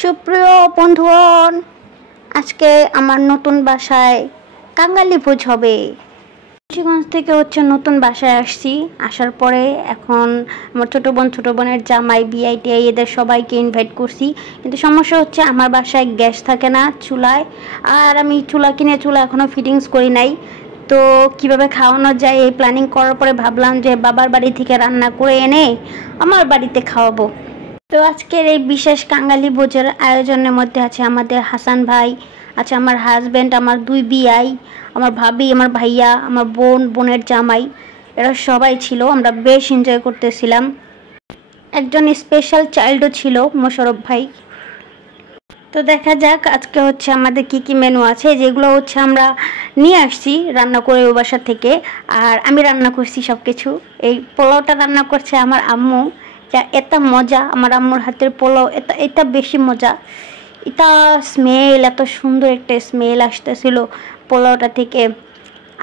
সুপ্রিয় বন্ধুগণ, আজকে আমার নতুন বাসায় কাঙ্গালি ভোজ হবে। মুন্সিগঞ্জ থেকে নতুন বাসায় আসছি। আসার পরে এখন আমার ছোট বোনের জামাই বিআইটিআই এদের সবাইকে ইনভাইট করছি, কিন্তু সমস্যা হচ্ছে আমার বাসায় গ্যাস থাকে না চুলায়, আর আমি চুলা এখনও ফিটিংস করি নাই। তো কিভাবে খাওয়ানো যায় এই প্ল্যানিং করার পরে ভাবলাম যে বাবার বাড়ি থেকে রান্না করে এনে আমার বাড়িতে খাওয়াবো। তো আজকের এই বিশেষ কাঙ্গালি ভোজের আয়োজনের মধ্যে আছে আমাদের হাসান ভাই, আছে আমার হাজব্যান্ড, আমার দুই বিআই, আমার ভাবি, আমার ভাইয়া, আমার বোনের জামাই, এরা সবাই ছিল। আমরা বেশ এনজয় করতেছিলাম। একজন স্পেশাল চাইল্ডও ছিল, মোশারফ ভাই। তো দেখা যাক আজকে আমাদের কি মেনু আছে, যেগুলো আমরা নিয়ে আসছি রান্না করে ওই বাসা থেকে। আর আমি রান্না করছি সব কিছু। এই পোলাওটা রান্না করছে আমার আম্মু। এত মজা, আমার আম্মুর হাতের পোলাও এটা বেশি মজা। এটা স্মেল, এত সুন্দর একটা স্মেল আসতেছিল পোলাওটা থেকে।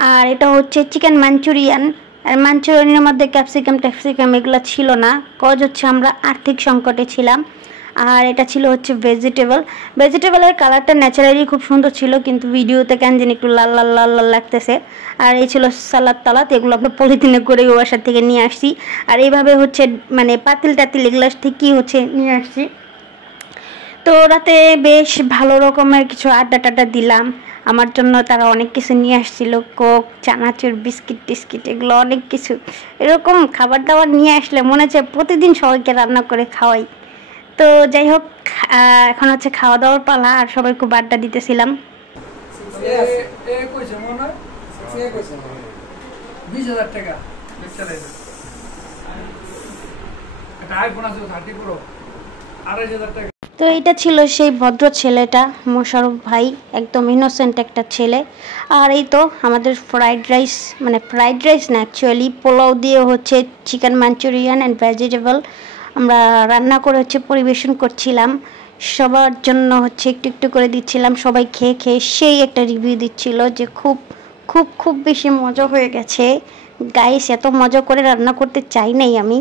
আর এটা চিকেন মাঞ্চুরিয়ান। আর মাঞ্চুরিয়ানের মধ্যে ক্যাপসিকাম এগুলো ছিল না, কজ আমরা আর্থিক সংকটে ছিলাম। আর এটা ছিল ভেজিটেবলের কালারটা ন্যাচারালি খুব সুন্দর ছিল, কিন্তু ভিডিওতে কেন জানি একটু লাল লাল লাল লাল লাগতেছে। আর এই ছিল সালাদ, এগুলো আমরা পলিথিনে করে ওই বাসার থেকে নিয়ে আসছি। আর এইভাবে মানে পাতিল এগুলো থেকেই নিয়ে আসছি। তো রাতে বেশ ভালো রকমের কিছু আড্ডা দিলাম। আমার জন্য তারা অনেক কিছু নিয়ে আসছিল, কোক, চানাচুর, বিস্কিট এগুলো অনেক কিছু। এরকম খাবার দাবার নিয়ে আসলে মনে হচ্ছে প্রতিদিন সবাইকে রান্না করে খাওয়াই। তো যাই হোক, এখন খাওয়া দাওয়ার পালা, আর সবাই খুব আড্ডা দিতেছিলাম। তো এটা ছিল সেই ভদ্র ছেলেটা, মোশারফ ভাই, একদম ইনোসেন্ট একটা ছেলে। আর এই তো আমাদের ফ্রাইড রাইস না, অ্যাকচুয়ালি পোলাও দিয়ে চিকেন মাঞ্চুরিয়ান অ্যান্ড ভেজিটেবল আমরা রান্না করে পরিবেশন করছিলাম। সবার জন্য একটু করে দিচ্ছিলাম। সবাই খেয়ে সেই একটা রিভিউ দিচ্ছিল যে খুব খুব খুব বেশি মজা হয়ে গেছে। গাইস, এত মজা করে রান্না করতে চাই নাই আমি।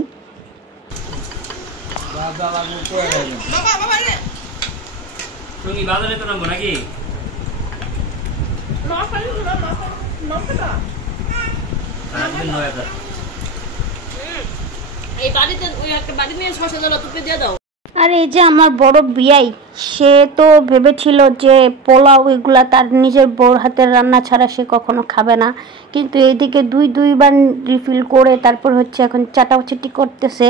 আর এই যে আমার বড় বিয়াই, সে তো ভেবেছিল যে পোলাও এগুলা তার নিজের বউর হাতের রান্না ছাড়া সে কখনো খাবে না, কিন্তু এইদিকে দুইবার রিফিল করে তারপর এখন চাটাচাটি করতেছে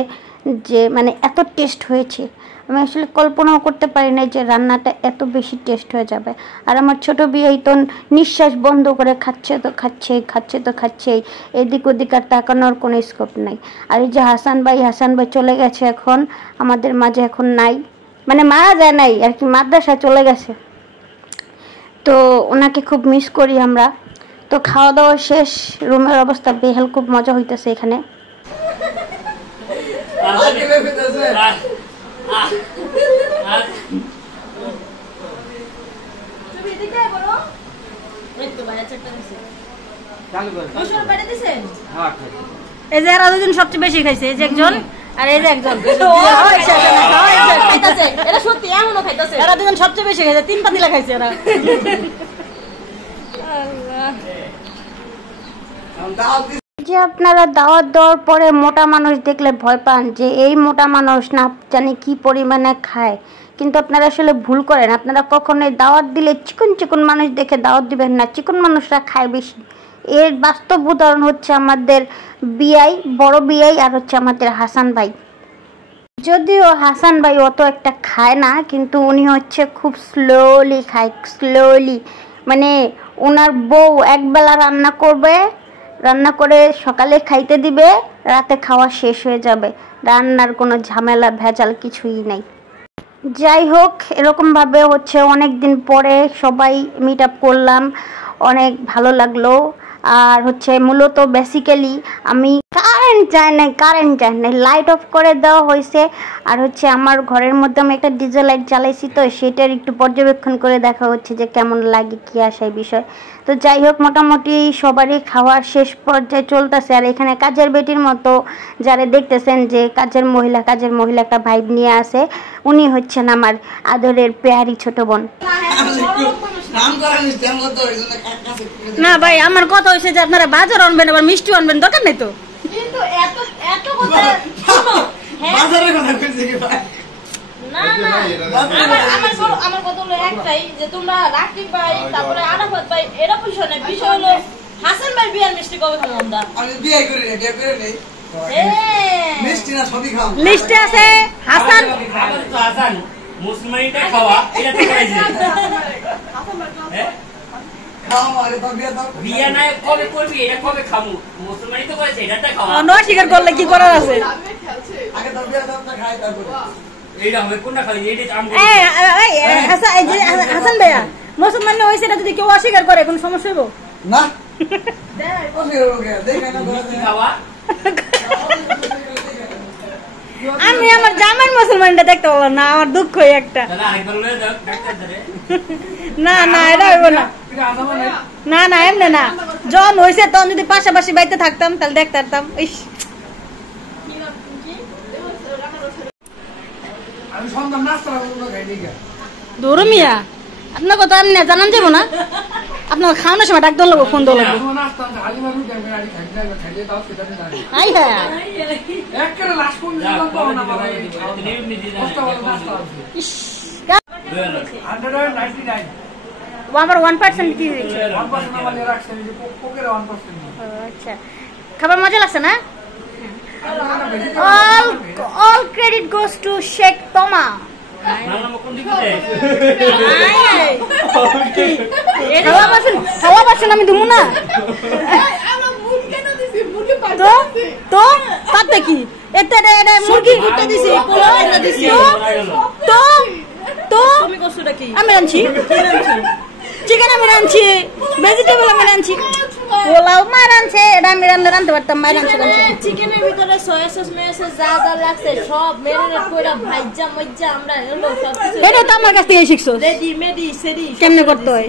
যে এত টেস্ট হয়েছে। আমি আসলে কল্পনাও করতে পারি না যে রান্নাটা এত বেশি টেস্ট হয়ে যাবে। আর আমার ছোট বিয়াই তো নিঃশ্বাস বন্ধ করে খাচ্ছে, এদিক ওদিক আর তাকানোর কোনো স্কোপ নাই। আর এই যে হাসান ভাই চলে গেছে, এখন আমাদের মাঝে এখন নাই, মারা যায় নাই আর কি, মাদ্রাসায় চলে গেছে। তো ওনাকে খুব মিস করি আমরা। তো খাওয়া দাওয়া শেষ, রুমের অবস্থা বেহাল, খুব মজা হইতেছে এখানে। এই যে এরা দুজন সবচেয়ে বেশি খাইছে, এই যে একজন আর এই যে একজন, এরা দুজন সবচেয়ে বেশি খাইছে, 3 পাতিলা খাইছে এরা। যে আপনারা দাওয়াত দেওয়ার পরে মোটা মানুষ দেখলে ভয় পান যে এই মোটা মানুষ না জানি কি পরিমাণে খায়, কিন্তু আপনারা আসলে ভুল করেন। আপনারা কখনোই দাওয়াত দিলে চিকন মানুষ দেখে দাওয়াত দিবেন না, চিকন মানুষরা খায় বেশি। এর বাস্তব উদাহরণ আমাদের বিআই, বড় বিআই, আর আমাদের হাসান ভাই। যদিও হাসান ভাই অত একটা খায় না, কিন্তু উনি খুব স্লোলি খায়, ওনার বউ একবেলা রান্না করে সকালে খাইতে দিবে, রাতে খাওয়া শেষ হয়ে যাবে, রান্নার কোনো ঝামেলা ভেজাল কিছুই নাই। যাই হোক, এরকমভাবে অনেক দিন পরে সবাই মিট আপ করলাম, অনেক ভালো লাগলো। আর মূলত বেসিক্যালি আমি কার কারেন্ট যায় নাই, লাইট অফ করে দেওয়া হয়েছে। আর হচ্ছে আমার ঘরের মধ্যে আমি একটা ডিজে লাইট জ্বালাইছি, তো সেটার একটু পর্যবেক্ষণ করে দেখা হচ্ছে যে কেমন লাগে কি আসে বিষয়। তো যাই হোক, মোটামুটি সবারই খাওয়া শেষ পর্যায়ে চলতেছে। আর এখানে কাজের বেটির মতো যারা দেখতেছেন যে কাজের মহিলা একটা ভাইব নিয়ে আসে, উনি হচ্ছেন আমার আদরের পেয়ারি ছোট বোন। না ভাই, আমার কথা হয়েছে যে আপনারা বাজার আনবেন, আবার মিষ্টি আনবেন, দরকার নেই তো। কিন্তু এত কথা আমার কথা হলো একটাই, যে তোমরা রাকিব ভাই তারপরে আরাফাত ভাই এরা বিষয় না, বিষয় হলো হাসান ভাই বিয়ার মিষ্টি কবে খাবো আমরা? আমি বিয়ে করে নেই মিষ্টি না সবই খাও, লিস্টে আছে হাসান মুসলমানিটা খাওয়া এটা তো করাইছে বিয়া না কবে করবি, এটা কবে খামু, মুসলমানি তো করেছে এটা খাওয়া। নয় স্বীকার করলে কি করার আছে? আগে তো বিয়া দামটা খাই তারপরে এইটা হবে কোনটা খাই, এইটা হাসান ভাইয়া মুসলমান হয়েছে, এটা যদি কেউ অস্বীকার করে কোনো সমস্যা হইব না? খাওয়া আমি আমার জামাই মুসলমানটা দেখতে পাবো না, আমার দুঃখ একটা। না না, এটা হইব না, না না এমনি না। জন হয়েছে তখন যদি পাশাপাশি বাড়িতে থাকতাম তাহলে দেখতে পারতাম। ইস ধর্মিয়া আপনার কথা এমনি জানান যাবো না, আপনার খাওয়ানোর সময় ডাক দেওয়া ফোন দেওয়া লাগবে। আমার 1% কি? আচ্ছা, খাবার মজা লাগছে না? All credit goes to Sheikh Toma. আমি দেবো না তো তাতে কি, মুরগি দিছি তো আমি রাঁধছি চিকেন, আমি রাঁধছি ভেজিটেবল, আমি রাঁধছি পোলাও, মা রাঁধছে, এটা আমি রাঁধতে পারতাম, মা রাঁধছে। চিকেনের ভিতরে সয়া সস মেয়োনেজ যা যা লাগছে সব মেরিনেট কইরা ভাইজা মজ্জা আমরা হলো সব কিছু। এটা তো আমার কাছ থেকে শিখছো রেডি মেডি সেডি কেমনে করতে হয়,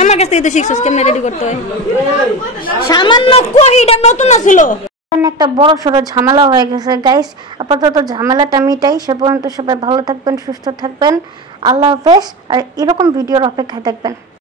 আমার কাছ থেকে তো শিখছো কেমনে রেডি করতে হয়। সামান্য কহিটা নতুন ছিল, একটা বড় সড়ো ঝামেলা হয়ে গেছে গাইস। আপাতত ঝামেলাটা মিটাই, সে পর্যন্ত সবাই ভালো থাকবেন, সুস্থ থাকবেন, আল্লাহ হাফেজ। আর এরকম ভিডিওর অপেক্ষায় থাকবেন।